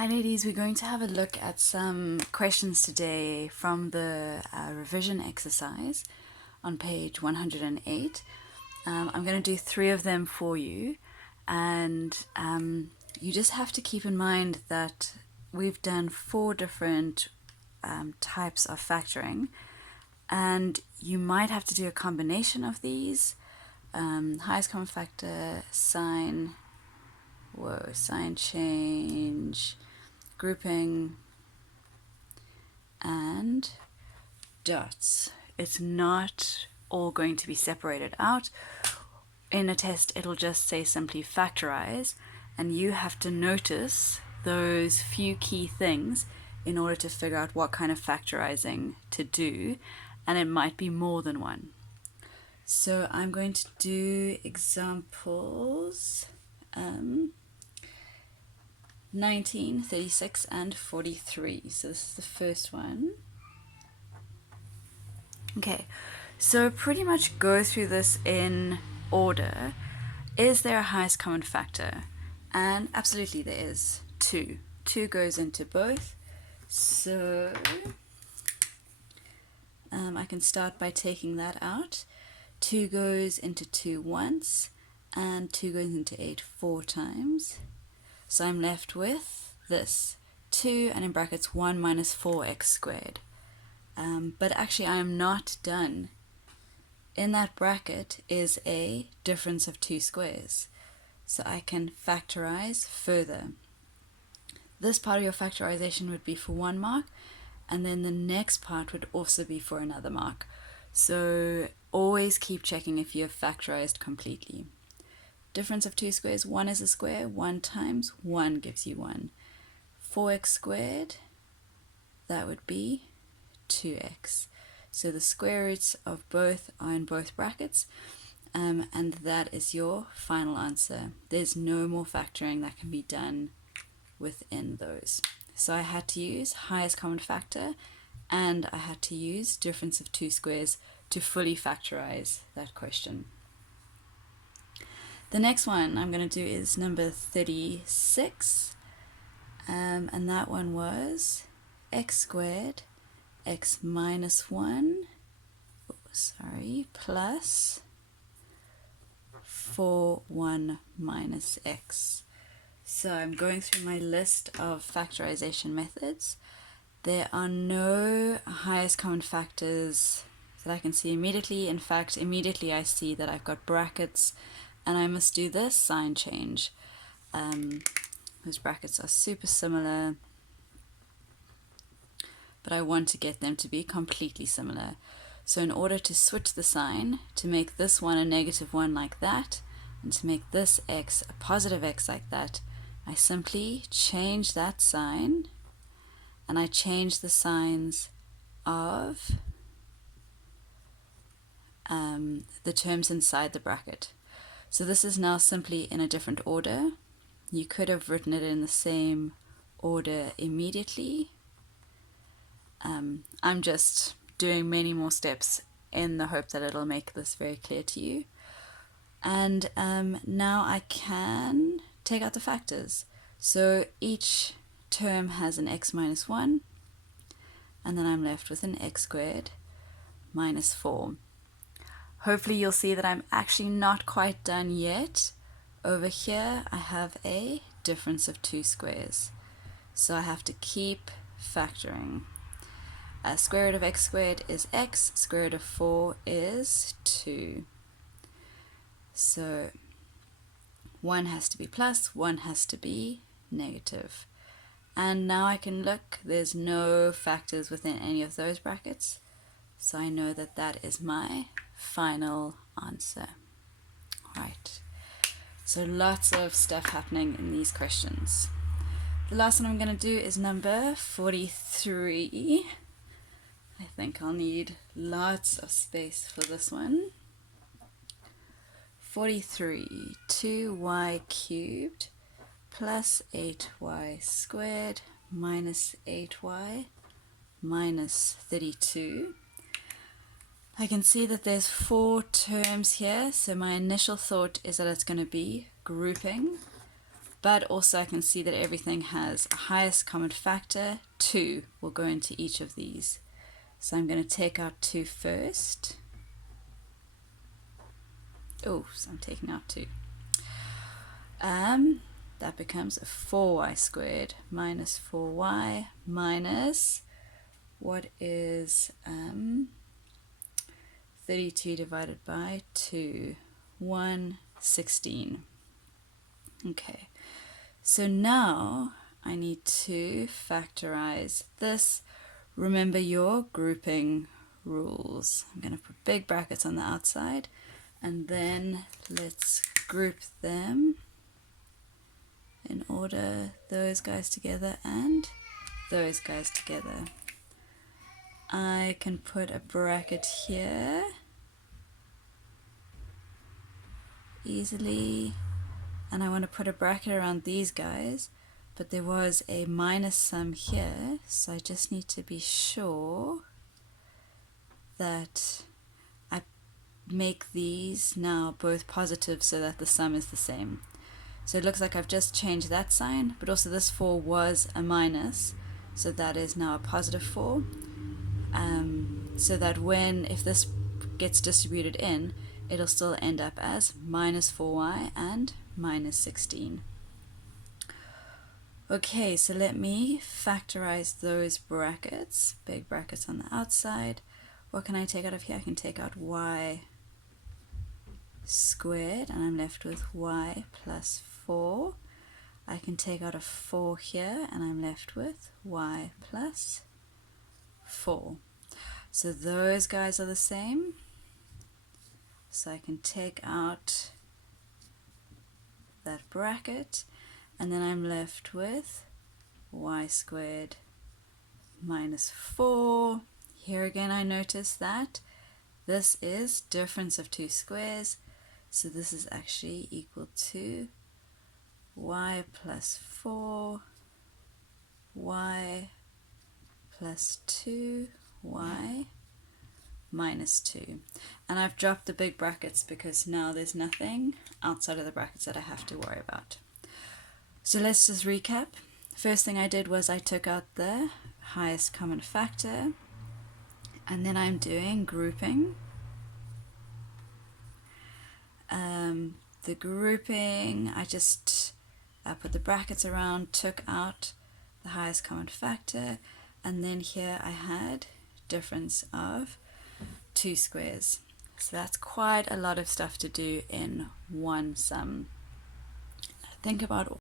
Hi ladies, we're going to have a look at some questions today from the revision exercise on page 108. I'm going to do 3 of them for you, and you just have to keep in mind that we've done 4 different types of factoring, and you might have to do a combination of these. Highest common factor, sign change, grouping, and dots. It's not all going to be separated out. In a test, it'll just say simply factorize, and you have to notice those few key things in order to figure out what kind of factorizing to do, and it might be more than one. So I'm going to do examples 19, 36, and 43. So this is the first one. Okay, so pretty much go through this in order. Is there a highest common factor? And absolutely there is. 2. 2 goes into both. So I can start by taking that out. 2 goes into 2 once, and 2 goes into 8 4 times. So I'm left with this, 2 and in brackets 1 minus 4x squared. But actually I am not done. In that bracket is a difference of 2 squares. So I can factorize further. This part of your factorization would be for 1 mark, and then the next part would also be for another mark. So always keep checking if you have factorized completely. Difference of 2 squares, 1 is a square, 1 times 1 gives you 1. 4x squared, that would be 2x. So the square roots of both are in both brackets, and that is your final answer. There's no more factoring that can be done within those. So I had to use highest common factor, and I had to use difference of 2 squares to fully factorize that question. The next one I'm going to do is number 36, and that one was x squared x minus 1, plus 4 1 minus x. So I'm going through my list of factorization methods. There are no highest common factors that I can see immediately. In fact, immediately I see that I've got brackets, and I must do this sign change. Those brackets are super similar, but I want to get them to be completely similar. So in order to switch the sign, to make this one a negative 1 like that, and to make this x a positive x like that, I simply change that sign, and I change the signs of the terms inside the bracket. So this is now simply in a different order. You could have written it in the same order immediately. I'm just doing many more steps in the hope that it'll make this very clear to you. And now I can take out the factors. So each term has an x minus 1, and then I'm left with an x squared minus 4. Hopefully you'll see that I'm actually not quite done yet. Over here I have a difference of 2 squares. So I have to keep factoring. Square root of x squared is x, square root of 4 is 2. So 1 has to be plus, 1 has to be negative. And now I can look, there's no factors within any of those brackets. So I know that that is my final answer. Right. So lots of stuff happening in these questions. The last one I'm going to do is number 43. I think I'll need lots of space for this one. 43, 2y cubed plus 8y squared minus 8y minus 32. I can see that there's 4 terms here, so my initial thought is that it's going to be grouping. but also I can see that everything has a highest common factor. 2 will go into each of these. So I'm going to take out 2 first. Oh, so I'm taking out 2. That becomes a 4y squared minus 4y minus, what is 32 divided by 2? 116. Okay, so now I need to factorize this. Remember your grouping rules. I'm going to put big brackets on the outside, and then let's group them in order, those guys together and those guys together. I can put a bracket here easily, and I want to put a bracket around these guys, but there was a minus sum here, so I just need to be sure that I make these now both positive so that the sum is the same. So it looks like I've just changed that sign, but also this 4 was a minus, so that is now a positive 4. So that if this gets distributed in, it'll still end up as minus 4y and minus 16. Okay, so let me factorize those brackets, big brackets on the outside. What can I take out of here? I can take out y squared, and I'm left with y plus 4. I can take out a 4 here, and I'm left with y plus 4. So those guys are the same. So I can take out that bracket, and then I'm left with y squared minus 4. Here again I notice that this is difference of 2 squares, so this is actually equal to y plus 4, y plus 2y minus 2. And I've dropped the big brackets because now there's nothing outside of the brackets that I have to worry about. So let's just recap. First thing I did was I took out the highest common factor, and then I'm doing grouping. The grouping, I just put the brackets around, took out the highest common factor, and then here I had difference of 2 squares. So that's quite a lot of stuff to do in one sum. Think about